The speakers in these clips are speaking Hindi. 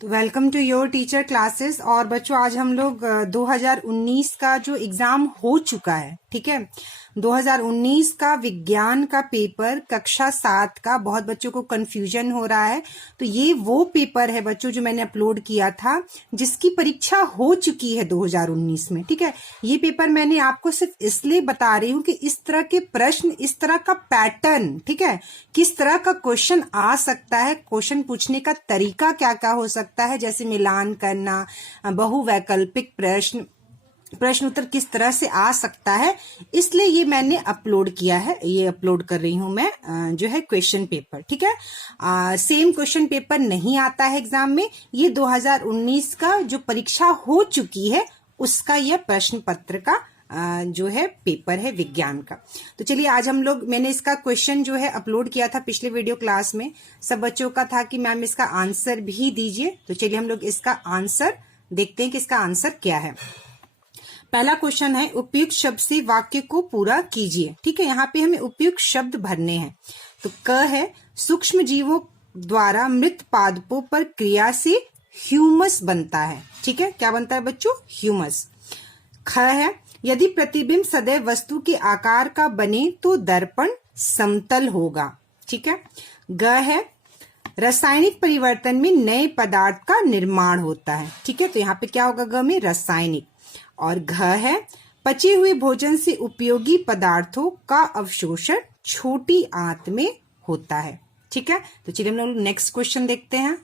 तो welcome to your teacher classes. और बच्चों आज हम लोग 2019 का जो एग्जाम हो चुका है, ठीक है, 2019 का विज्ञान का पेपर कक्षा 7 का बहुत बच्चों को कंफ्यूजन हो रहा है। तो ये वो पेपर है बच्चों जो मैंने अपलोड किया था जिसकी परीक्षा हो चुकी है 2019 में, ठीक है। ये पेपर मैंने आपको सिर्फ इसलिए बता रही हूँ कि इस तरह के प्रश्न, इस तरह का पैटर्न, ठीक है, किस तरह का क्वेश्चन आ सकता है, क्वेश्चन पूछने का तरीका क्या क्या हो सकता है, जैसे मिलान करना, बहुवैकल्पिक प्रश्न उत्तर किस तरह से आ सकता है, इसलिए ये मैंने अपलोड किया है। ये अपलोड कर रही हूं मैं जो है क्वेश्चन पेपर, ठीक है। सेम क्वेश्चन पेपर नहीं आता है एग्जाम में। ये 2019 का जो परीक्षा हो चुकी है उसका यह प्रश्न पत्र का जो है पेपर है विज्ञान का। तो चलिए आज हम लोग, मैंने इसका क्वेश्चन जो है अपलोड किया था पिछले वीडियो क्लास में। सब बच्चों का था कि मैम इसका आंसर भी दीजिए। तो चलिए हम लोग इसका आंसर देखते हैं कि इसका आंसर क्या है। पहला क्वेश्चन है उपयुक्त शब्द से वाक्य को पूरा कीजिए, ठीक है। यहाँ पे हमें उपयुक्त शब्द भरने हैं। तो क है सूक्ष्म जीवों द्वारा मृत पादपों पर क्रिया से ह्यूमस बनता है, ठीक है। क्या बनता है बच्चों? ह्यूमस। ख है यदि प्रतिबिंब सदैव वस्तु के आकार का बने तो दर्पण समतल होगा, ठीक है। ग है रासायनिक परिवर्तन में नए पदार्थ का निर्माण होता है, ठीक है। तो यहाँ पे क्या होगा? ग में रासायनिक। और घ है पचे हुए भोजन से उपयोगी पदार्थों का अवशोषण छोटी आंत में होता है, ठीक है। तो चलिए हम लोग नेक्स्ट क्वेश्चन देखते हैं।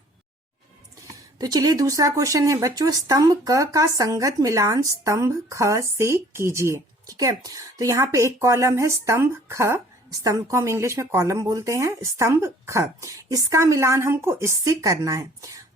तो चलिए दूसरा क्वेश्चन है बच्चों, स्तंभ क का संगत मिलान स्तंभ ख से कीजिए, ठीक है। तो यहाँ पे एक कॉलम है स्तंभ ख, स्तंभ को हम इंग्लिश में कॉलम बोलते हैं, स्तंभ ख, इसका मिलान हमको इससे करना है।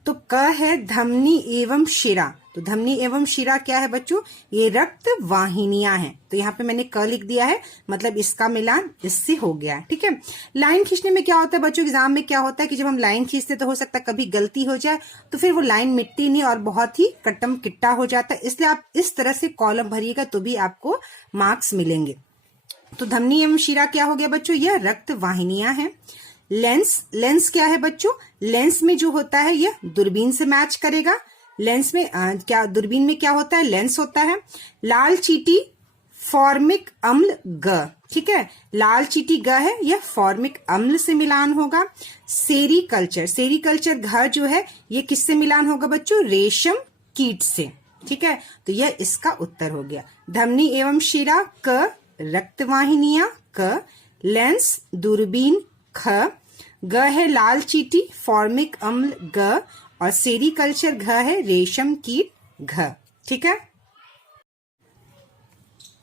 तो क है धमनी एवं शिरा। तो धमनी एवं शिरा क्या है बच्चों? ये रक्त वाहिनियां हैं। तो यहाँ पे मैंने क लिख दिया है, मतलब इसका मिलान इससे हो गया है, ठीक है। लाइन खींचने में क्या होता है बच्चों? एग्जाम में क्या होता है कि जब हम लाइन खींचते तो हो सकता है कभी गलती हो जाए, तो फिर वो लाइन मिटती नहीं और बहुत ही कट्टम किट्टा हो जाता है। इसलिए आप इस तरह से कॉलम भरिएगा तो भी आपको मार्क्स मिलेंगे। तो धमनी एवं शिरा क्या हो गया बच्चों? यह रक्त वाहिनियां हैं। लेंस, लेंस क्या है बच्चों? लेंस में जो होता है यह दूरबीन से मैच करेगा। लेंस में क्या, दूरबीन में क्या होता है? लेंस होता है। लाल चीटी फॉर्मिक अम्ल ग, ठीक है। लाल चीटी ग है, यह फॉर्मिक अम्ल से मिलान होगा। सेरीकल्चर, सेरीकल्चर घ जो है ये किससे मिलान होगा बच्चों? रेशम कीट से, ठीक है। तो यह इसका उत्तर हो गया। धमनी एवं शिरा क, रक्तवाहिनियां क, लेंस दूरबीन ख, ग है लाल चीटी फॉर्मिक अम्ल ग, और सेरीकल्चर घ है रेशम कीट घ, ठीक है।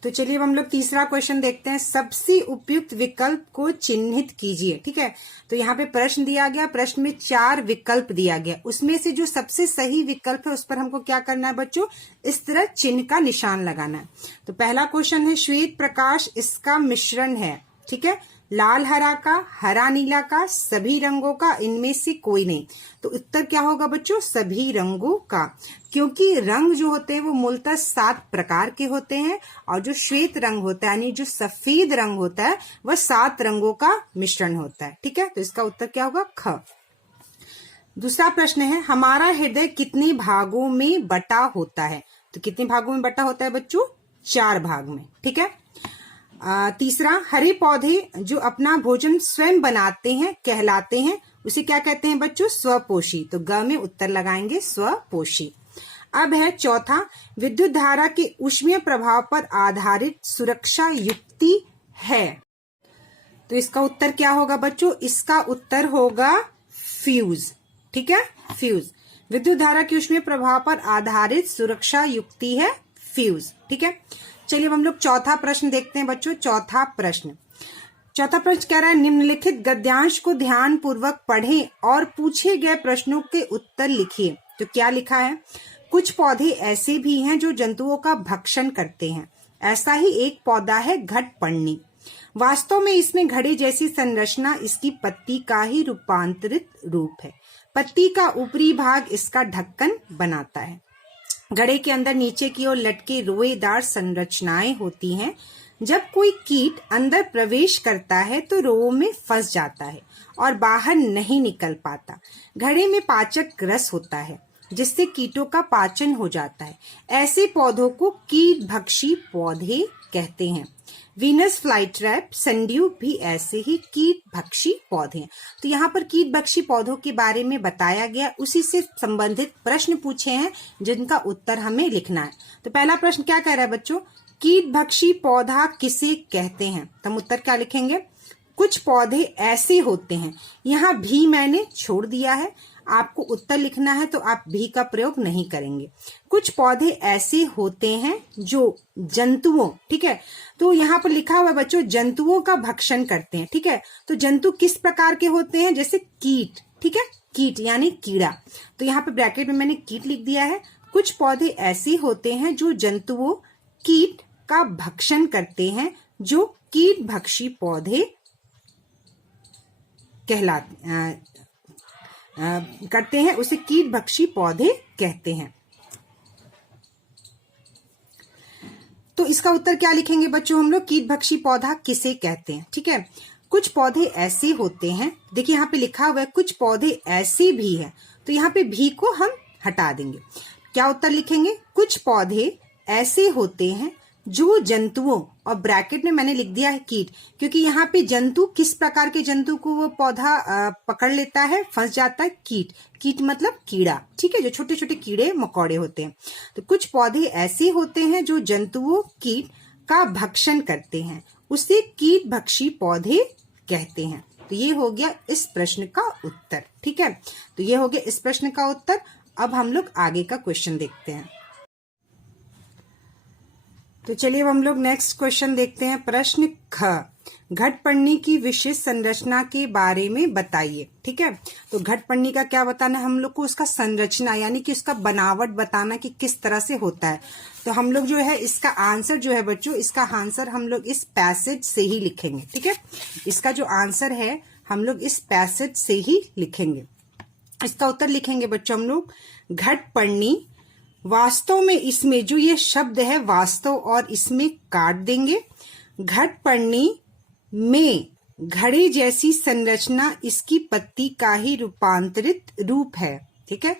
तो चलिए अब हम लोग तीसरा क्वेश्चन देखते हैं। सबसे उपयुक्त विकल्प को चिन्हित कीजिए, ठीक है। तो यहाँ पे प्रश्न दिया गया, प्रश्न में 4 विकल्प दिया गया, उसमें से जो सबसे सही विकल्प है उस पर हमको क्या करना है बच्चों? इस तरह चिन्ह का निशान लगाना है। तो पहला क्वेश्चन है श्वेत प्रकाश इसका मिश्रण है, ठीक है। लाल हरा का, हरा नीला का, सभी रंगों का, इनमें से कोई नहीं। तो उत्तर क्या होगा बच्चों? सभी रंगों का, क्योंकि रंग जो होते हैं वो मूलतः 7 प्रकार के होते हैं, और जो श्वेत रंग होता है यानी जो सफेद रंग होता है वह 7 रंगों का मिश्रण होता है, ठीक है। तो इसका उत्तर क्या होगा? ख। दूसरा प्रश्न है हमारा हृदय कितने भागों में बटा होता है? तो कितने भागों में बटा होता है बच्चों? 4 भाग में, ठीक है। तीसरा, हरे पौधे जो अपना भोजन स्वयं बनाते हैं कहलाते हैं, उसे क्या कहते हैं बच्चों? स्वपोषी। तो ग में उत्तर लगाएंगे स्वपोषी। अब है चौथा, विद्युत धारा के ऊष्मीय प्रभाव पर आधारित सुरक्षा युक्ति है। तो इसका उत्तर क्या होगा बच्चों? इसका उत्तर होगा फ्यूज, ठीक है, फ्यूज। विद्युत धारा के ऊष्मीय प्रभाव पर आधारित सुरक्षा युक्ति है फ्यूज, ठीक है। चलिए अब हम लोग चौथा प्रश्न देखते हैं बच्चों। चौथा प्रश्न कह रहा है निम्नलिखित गद्यांश को ध्यान पूर्वक पढ़ें और पूछे गए प्रश्नों के उत्तर लिखिए। तो क्या लिखा है? कुछ पौधे ऐसे भी हैं जो जंतुओं का भक्षण करते हैं, ऐसा ही एक पौधा है घटपर्णी। वास्तव में इसमें घड़े जैसी संरचना इसकी पत्ती का ही रूपांतरित रूप है। पत्ती का ऊपरी भाग इसका ढक्कन बनाता है। घड़े के अंदर नीचे की ओर लटके रोएदार संरचनाएं होती हैं जब कोई कीट अंदर प्रवेश करता है तो रोओं में फंस जाता है और बाहर नहीं निकल पाता। घड़े में पाचक रस होता है जिससे कीटों का पाचन हो जाता है। ऐसे पौधों को कीट भक्षी पौधे कहते हैं। वीनस फ्लाईट्रैप, सनड्यू भी ऐसे ही कीट भक्षी पौधे हैं। तो यहाँ पर कीट भक्षी पौधों के बारे में बताया गया, उसी से संबंधित प्रश्न पूछे हैं जिनका उत्तर हमें लिखना है। तो पहला प्रश्न क्या कह रहा है बच्चों, कीट भक्षी पौधा किसे कहते हैं? तो हम उत्तर क्या लिखेंगे, कुछ पौधे ऐसे होते हैं। यहाँ भी मैंने छोड़ दिया है, आपको उत्तर लिखना है तो आप भी का प्रयोग नहीं करेंगे। कुछ पौधे ऐसे होते हैं जो जंतुओं, ठीक है, तो यहाँ पर लिखा हुआ है बच्चों जंतुओं का भक्षण करते हैं, ठीक है। तो जंतु किस प्रकार के होते हैं, जैसे कीट, ठीक है, कीट यानी कीड़ा। तो यहाँ पे ब्रैकेट में मैंने कीट लिख दिया है। कुछ पौधे ऐसे होते हैं जो जंतुओं कीट का भक्षण करते हैं, जो कीट भक्षी पौधे करते हैं, उसे कीट भक्षी पौधे कहते हैं। तो इसका उत्तर क्या लिखेंगे बच्चों हम लोग, कीट भक्षी पौधा किसे कहते हैं, ठीक है। कुछ पौधे ऐसे होते हैं, देखिए यहाँ पे लिखा हुआ है कुछ पौधे ऐसे भी हैं, तो यहाँ पे भी को हम हटा देंगे। क्या उत्तर लिखेंगे, कुछ पौधे ऐसे होते हैं जो जंतुओं, और ब्रैकेट में मैंने लिख दिया है कीट, क्योंकि यहाँ पे जंतु किस प्रकार के जंतु को वो पौधा पकड़ लेता है, फंस जाता है, कीट, कीट मतलब कीड़ा, ठीक है, जो छोटे छोटे कीड़े मकोड़े होते हैं। तो कुछ पौधे ऐसे होते हैं जो जंतुओं कीट का भक्षण करते हैं, उसे कीट भक्षी पौधे कहते हैं। तो ये हो गया इस प्रश्न का उत्तर, ठीक है। तो ये हो गया इस प्रश्न का उत्तर। अब हम लोग आगे का क्वेश्चन देखते हैं। तो चलिए अब हम लोग नेक्स्ट क्वेश्चन देखते हैं। प्रश्न ख, घट पढ़नी की विशेष संरचना के बारे में बताइए, ठीक है। तो घट पढ़नी का क्या बताना है हम लोग को, उसका संरचना यानी कि उसका बनावट बताना कि किस तरह से होता है। तो हम लोग जो है इसका आंसर जो है बच्चों, इसका आंसर हम लोग इस पैसेज से ही लिखेंगे, ठीक है। इसका जो आंसर है हम लोग इस पैसेज से ही लिखेंगे। इसका उत्तर लिखेंगे बच्चों हम लोग, घट पढ़नी, वास्तव में इसमें जो ये शब्द है वास्तव और इसमें काट देंगे। घट पढ़नी में घड़े जैसी संरचना इसकी पत्ती का ही रूपांतरित रूप है, ठीक है।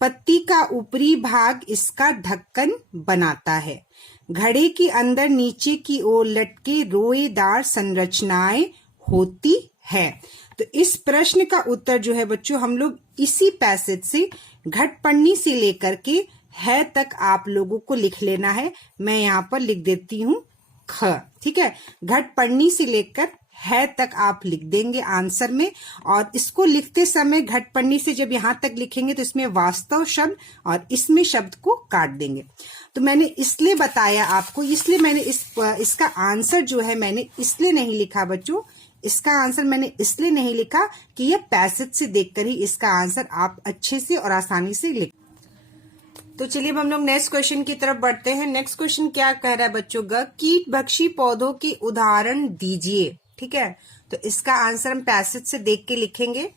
पत्ती का ऊपरी भाग इसका ढक्कन बनाता है। घड़े के अंदर नीचे की ओर लटके रोएदार संरचनाएं होती है। तो इस प्रश्न का उत्तर जो है बच्चों हम लोग इसी पैसेज से घट पढ़नी से लेकर के है तक आप लोगों को लिख लेना है। मैं यहाँ पर लिख देती हूँ ख, ठीक है। घट पढ़नी से लेकर है तक आप लिख देंगे आंसर में, और इसको लिखते समय घट पढ़नी से जब यहाँ तक लिखेंगे तो इसमें वास्तव शब्द और इसमें शब्द को काट देंगे। तो मैंने इसलिए बताया आपको, इसलिए मैंने इसका आंसर जो है मैंने इसलिए नहीं लिखा बच्चों, इसका आंसर मैंने इसलिए नहीं लिखा कि ये पैसेज से देखकर ही इसका आंसर आप अच्छे से और आसानी से लिख। तो चलिए अब हम लोग नेक्स्ट क्वेश्चन की तरफ बढ़ते हैं। नेक्स्ट क्वेश्चन क्या कह रहा है बच्चों का, कीट भक्षी पौधों के उदाहरण दीजिए, ठीक है। तो इसका आंसर हम पैसेज से देख के लिखेंगे,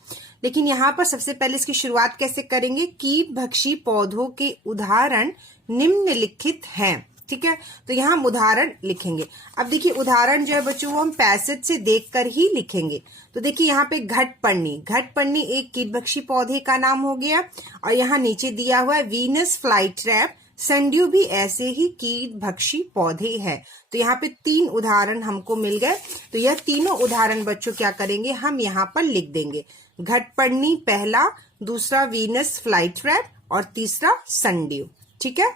लेकिन यहाँ पर सबसे पहले इसकी शुरुआत कैसे करेंगे, कीट भक्षी पौधों के उदाहरण निम्नलिखित हैं, ठीक है। तो यहाँ हम उदाहरण लिखेंगे। अब देखिए उदाहरण जो है बच्चों वो हम पैसेज से देखकर ही लिखेंगे। तो देखिए यहाँ पे घट पढ़नी, घट पढ़नी एक कीटभक्षी पौधे का नाम हो गया, और यहाँ नीचे दिया हुआ है वीनस फ्लाईट्रैप, सनड्यू भी ऐसे ही कीटभक्षी पौधे हैं। तो यहाँ पे 3 उदाहरण हमको मिल गए। तो यह तीनों उदाहरण बच्चों क्या करेंगे, हम यहाँ पर लिख देंगे। घट पढ़नी पहला, दूसरा वीनस फ्लाईट्रैप और तीसरा सनड्यू, ठीक है।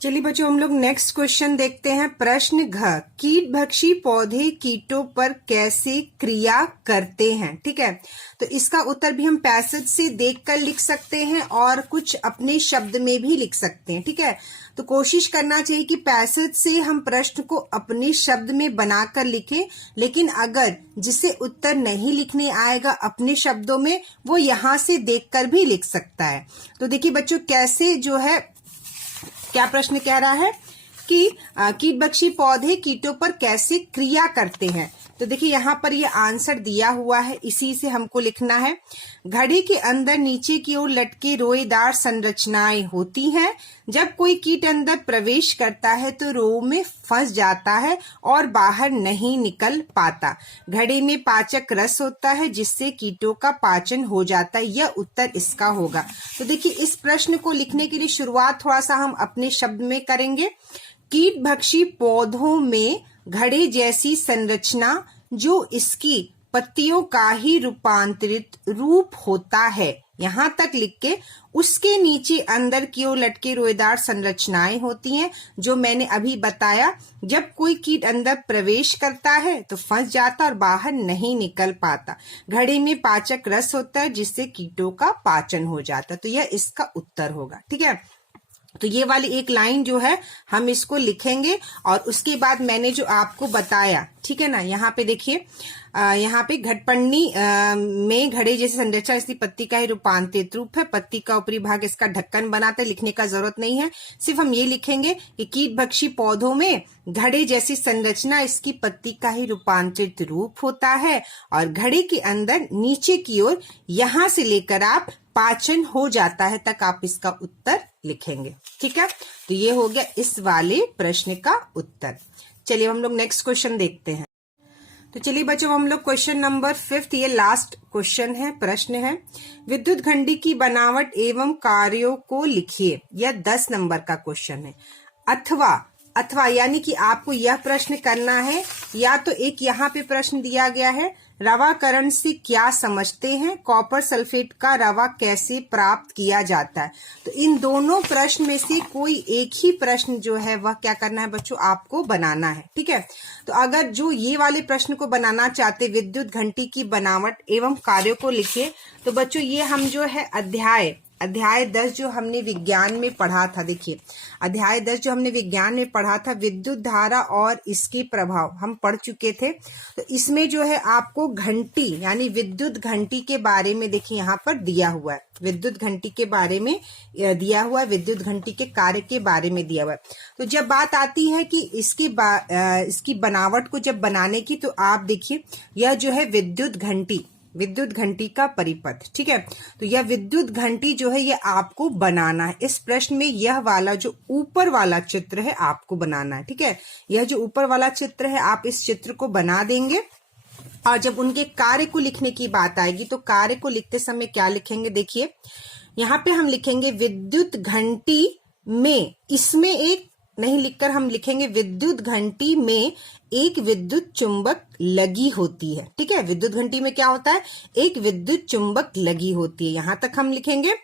चलिए बच्चों हम लोग नेक्स्ट क्वेश्चन देखते हैं। प्रश्न घ, कीट भक्षी पौधे कीटों पर कैसे क्रिया करते हैं, ठीक है। तो इसका उत्तर भी हम पैसेज से देखकर लिख सकते हैं और कुछ अपने शब्द में भी लिख सकते हैं, ठीक है। तो कोशिश करना चाहिए कि पैसेज से हम प्रश्न को अपने शब्द में बनाकर लिखें, लेकिन अगर जिसे उत्तर नहीं लिखने आएगा अपने शब्दों में, वो यहाँ से देखकर भी लिख सकता है। तो देखिए बच्चों कैसे जो है, क्या प्रश्न कह रहा है कि कीटभक्षी पौधे कीटों पर कैसे क्रिया करते हैं। तो देखिए यहाँ पर ये आंसर दिया हुआ है, इसी से हमको लिखना है। घड़े के अंदर नीचे की ओर लटके रोएदार संरचनाएं होती हैं। जब कोई कीट अंदर प्रवेश करता है तो रो में फंस जाता है और बाहर नहीं निकल पाता। घड़े में पाचक रस होता है जिससे कीटों का पाचन हो जाता है। यह उत्तर इसका होगा। तो देखिए इस प्रश्न को लिखने के लिए शुरुआत थोड़ा सा हम अपने शब्द में करेंगे। कीट भक्षी पौधों में घड़े जैसी संरचना जो इसकी पत्तियों का ही रूपांतरित रूप होता है, यहाँ तक लिख के उसके नीचे अंदर की ओर लटके रोएदार संरचनाएं होती हैं, जो मैंने अभी बताया। जब कोई कीट अंदर प्रवेश करता है तो फंस जाता और बाहर नहीं निकल पाता। घड़े में पाचक रस होता है जिससे कीटों का पाचन हो जाता। तो यह इसका उत्तर होगा। ठीक है, तो ये वाली एक लाइन जो है हम इसको लिखेंगे और उसके बाद मैंने जो आपको बताया, ठीक है ना, यहाँ पे देखिए, यहाँ पे घटपन्नी में घड़े जैसी संरचना इसकी पत्ती का ही रूपांतरित रूप है। पत्ती का ऊपरी भाग इसका ढक्कन बनाता है, लिखने का जरूरत नहीं है। सिर्फ हम ये लिखेंगे कि कीट भक्षी पौधों में घड़े जैसी संरचना इसकी पत्ती का ही रूपांतरित रूप होता है और घड़े के अंदर नीचे की ओर यहां से लेकर आप पाचन हो जाता है तक आप इसका उत्तर लिखेंगे। ठीक है, तो ये हो गया इस वाले प्रश्न का उत्तर। चलिए हम लोग नेक्स्ट क्वेश्चन देखते हैं। तो चलिए बच्चों, हम लोग क्वेश्चन नंबर 5, ये लास्ट क्वेश्चन है, प्रश्न है। विद्युत घंटी की बनावट एवं कार्यों को लिखिए। यह 10 नंबर का क्वेश्चन है। अथवा यानी कि आपको यह प्रश्न करना है, या तो एक यहाँ पे प्रश्न दिया गया है, रवाकरण से क्या समझते हैं, कॉपर सल्फेट का रवा कैसे प्राप्त किया जाता है। तो इन दोनों प्रश्न में से कोई एक ही प्रश्न जो है वह क्या करना है बच्चों, आपको बनाना है। ठीक है, तो अगर जो ये वाले प्रश्न को बनाना चाहते, विद्युत घंटी की बनावट एवं कार्यों को लिखिए, तो बच्चों ये हम जो है अध्याय 10 जो हमने विज्ञान में पढ़ा था, देखिए अध्याय 10 जो हमने विज्ञान में पढ़ा था, विद्युत धारा और इसके प्रभाव हम पढ़ चुके थे। तो इसमें जो है आपको घंटी यानी विद्युत घंटी के बारे में देखिए यहाँ पर दिया हुआ है, विद्युत घंटी के बारे में दिया हुआ है, विद्युत घंटी के कार्य के बारे में दिया हुआ है। तो जब बात आती है कि इसकी बनावट को जब बनाने की, तो आप देखिए यह जो है विद्युत घंटी का परिपथ। ठीक है, तो यह विद्युत घंटी जो है यह आपको बनाना है। इस प्रश्न में यह वाला जो ऊपर वाला चित्र है आपको बनाना है। ठीक है, यह जो ऊपर वाला चित्र है आप इस चित्र को बना देंगे और जब उनके कार्य को लिखने की बात आएगी तो कार्य को लिखते समय क्या लिखेंगे, देखिए यहाँ पे हम लिखेंगे विद्युत घंटी में, इसमें एक नहीं लिखकर हम लिखेंगे विद्युत घंटी में एक विद्युत चुंबक लगी होती है। ठीक है, विद्युत घंटी में क्या होता है, एक विद्युत चुंबक लगी होती है, यहां तक हम लिखेंगे।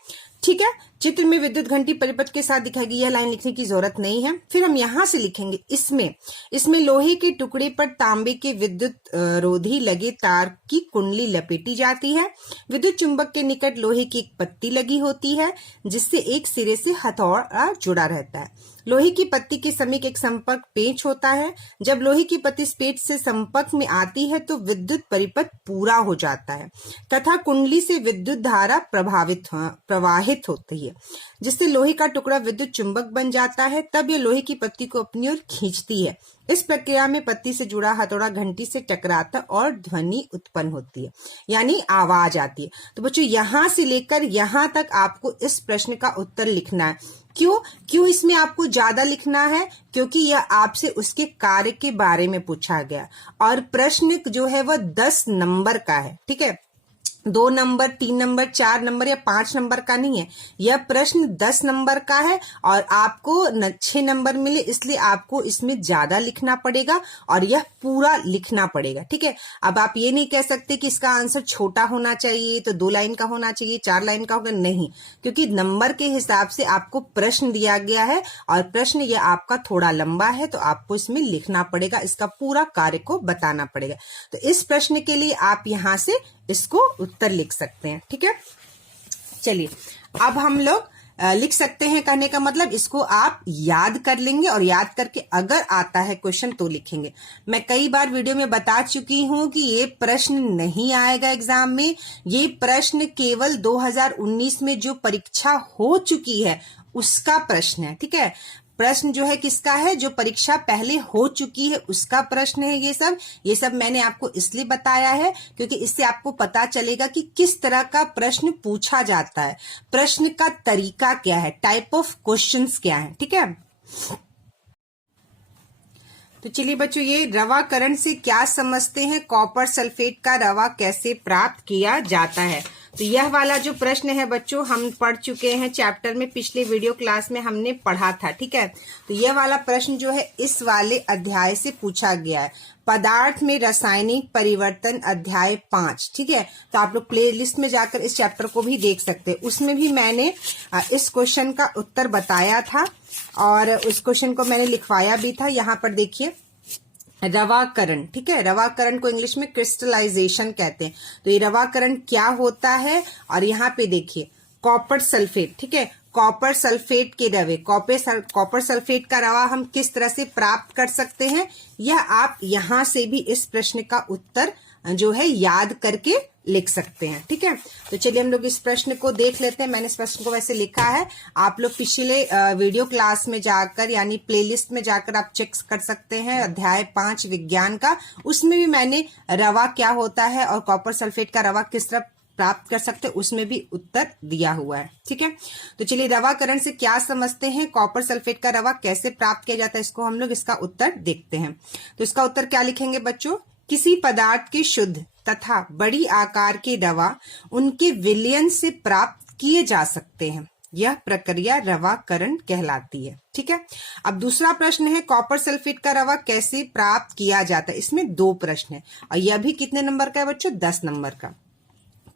ठीक है, चित्र में विद्युत घंटी परिपथ के साथ दिखाएगी, यह लाइन लिखने की जरूरत नहीं है। फिर हम यहां से लिखेंगे इसमें लोहे के टुकड़े पर तांबे के विद्युत रोधी लगे तार की कुंडली लपेटी जाती है। विद्युत चुंबक के निकट लोहे की एक पत्ती लगी होती है जिससे एक सिरे से हथौड़ा जुड़ा रहता है। लोहे की पत्ती के समीप एक संपर्क पेंच होता है। जब लोहे की पत्ती इस पेंच से संपर्क में आती है तो विद्युत परिपथ पूरा हो जाता है तथा कुंडली से विद्युत धारा प्रवाहित होती है जिससे लोहे का टुकड़ा विद्युत चुंबक बन जाता है। तब यह लोहे की पत्ती को अपनी ओर खींचती है। इस प्रक्रिया में पत्ती से जुड़ा हथौड़ा घंटी से टकराता और ध्वनि उत्पन्न होती है, यानी आवाज आती है। तो बच्चों यहां से लेकर यहां तक आपको इस प्रश्न का उत्तर लिखना है। क्यों इसमें आपको ज्यादा लिखना है, क्योंकि यह आपसे उसके कार्य के बारे में पूछा गया और प्रश्न जो है वह 10 नंबर का है। ठीक है, 2 नंबर, 3 नंबर, 4 नंबर या 5 नंबर का नहीं है। यह प्रश्न 10 नंबर का है और आपको 6 नंबर मिले, इसलिए आपको इसमें ज्यादा लिखना पड़ेगा और यह पूरा लिखना पड़ेगा। ठीक है, अब आप ये नहीं कह सकते कि इसका आंसर छोटा होना चाहिए तो 2 लाइन का होना चाहिए, 4 लाइन का होगा, नहीं, क्योंकि नंबर के हिसाब से आपको प्रश्न दिया गया है और प्रश्न यह आपका थोड़ा लंबा है तो आपको इसमें लिखना पड़ेगा, इसका पूरा कार्य को बताना पड़ेगा। तो इस प्रश्न के लिए आप यहां से इसको उत्तर लिख सकते हैं। ठीक है, चलिए अब हम लोग लिख सकते हैं, कहने का मतलब इसको आप याद कर लेंगे और याद करके अगर आता है क्वेश्चन तो लिखेंगे। मैं कई बार वीडियो में बता चुकी हूं कि ये प्रश्न नहीं आएगा एग्जाम में, ये प्रश्न केवल 2019 में जो परीक्षा हो चुकी है उसका प्रश्न है। ठीक है, प्रश्न जो है किसका है, जो परीक्षा पहले हो चुकी है उसका प्रश्न है। ये सब मैंने आपको इसलिए बताया है क्योंकि इससे आपको पता चलेगा कि किस तरह का प्रश्न पूछा जाता है, प्रश्न का तरीका क्या है, टाइप ऑफ क्वेश्चंस क्या है। ठीक है, तो चलिए बच्चों, ये रवाकरण से क्या समझते हैं, कॉपर सल्फेट का रवा कैसे प्राप्त किया जाता है। तो यह वाला जो प्रश्न है बच्चों हम पढ़ चुके हैं चैप्टर में, पिछले वीडियो क्लास में हमने पढ़ा था। ठीक है, तो यह वाला प्रश्न जो है इस वाले अध्याय से पूछा गया है, पदार्थ में रासायनिक परिवर्तन अध्याय 5। ठीक है, तो आप लोग प्लेलिस्ट में जाकर इस चैप्टर को भी देख सकते हैं, उसमें भी मैंने इस क्वेश्चन का उत्तर बताया था और उस क्वेश्चन को मैंने लिखवाया भी था। यहाँ पर देखिए रवाकरण, ठीक है, रवाकरण को इंग्लिश में क्रिस्टलाइजेशन कहते हैं। तो ये रवाकरण क्या होता है, और यहाँ पे देखिए कॉपर सल्फेट, ठीक है, कॉपर सल्फेट के रवे, कॉपर सल्फेट का रवा हम किस तरह से प्राप्त कर सकते हैं, यह आप यहां से भी इस प्रश्न का उत्तर जो है याद करके लिख सकते हैं। ठीक है, तो चलिए हम लोग इस प्रश्न को देख लेते हैं। मैंने इस प्रश्न को वैसे लिखा है, आप लोग पिछले वीडियो क्लास में जाकर यानी प्लेलिस्ट में जाकर आप चेक कर सकते हैं, अध्याय 5 विज्ञान का, उसमें भी मैंने रवा क्या होता है और कॉपर सल्फेट का रवा किस तरह प्राप्त कर सकते हैं उसमें भी उत्तर दिया हुआ है। ठीक है, तो चलिए रवाकरण से क्या समझते हैं, कॉपर सल्फेट का रवा कैसे प्राप्त किया जाता है, इसको हम लोग इसका उत्तर देखते हैं। तो इसका उत्तर क्या लिखेंगे बच्चों, किसी पदार्थ के शुद्ध तथा बड़ी आकार के रवा उनके विलयन से प्राप्त किए जा सकते हैं, यह प्रक्रिया रवाकरण कहलाती है। ठीक है, अब दूसरा प्रश्न है कॉपर सल्फेट का रवा कैसे प्राप्त किया जाता है। इसमें 2 प्रश्न है और यह भी कितने नंबर का है बच्चों, 10 नंबर का।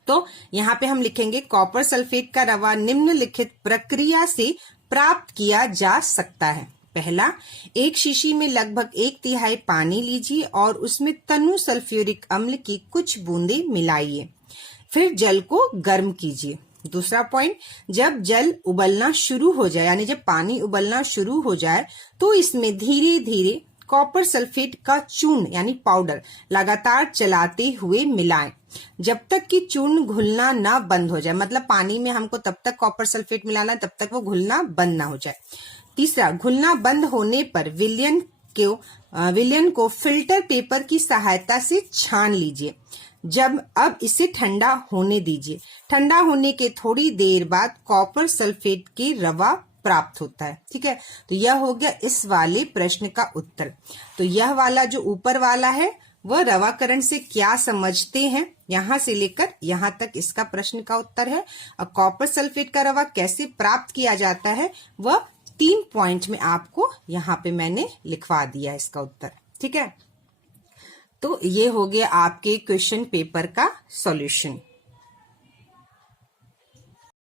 तो यहाँ पे हम लिखेंगे कॉपर सल्फेट का रवा निम्नलिखित प्रक्रिया से प्राप्त किया जा सकता है। पहला, एक शीशी में लगभग 1/3 पानी लीजिए और उसमें तनु सल्फ्यूरिक अम्ल की कुछ बूंदें मिलाइए, फिर जल को गर्म कीजिए। दूसरा पॉइंट, जब जल उबलना शुरू हो जाए यानी जब पानी उबलना शुरू हो जाए तो इसमें धीरे धीरे कॉपर सल्फेट का चूर्ण यानी पाउडर लगातार चलाते हुए मिलाएं जब तक कि चूर्ण घुलना न बंद हो जाए, मतलब पानी में हमको तब तक कॉपर सल्फेट मिलाना है तब तक वो घुलना बंद ना हो जाए। तीसरा, घुलना बंद होने पर विलयन को फिल्टर पेपर की सहायता से छान लीजिए। अब इसे ठंडा होने दीजिए। ठंडा होने के थोड़ी देर बाद कॉपर सल्फेट के रवा प्राप्त होता है। ठीक है, तो यह हो गया इस वाले प्रश्न का उत्तर। तो यह वाला जो ऊपर वाला है वह रवाकरण से क्या समझते हैं, यहां से लेकर यहां तक इसका प्रश्न का उत्तर है। और कॉपर सल्फेट का रवा कैसे प्राप्त किया जाता है वह 3 पॉइंट में आपको यहां पे मैंने लिखवा दिया इसका उत्तर। ठीक है, तो ये हो गया आपके क्वेश्चन पेपर का सॉल्यूशन।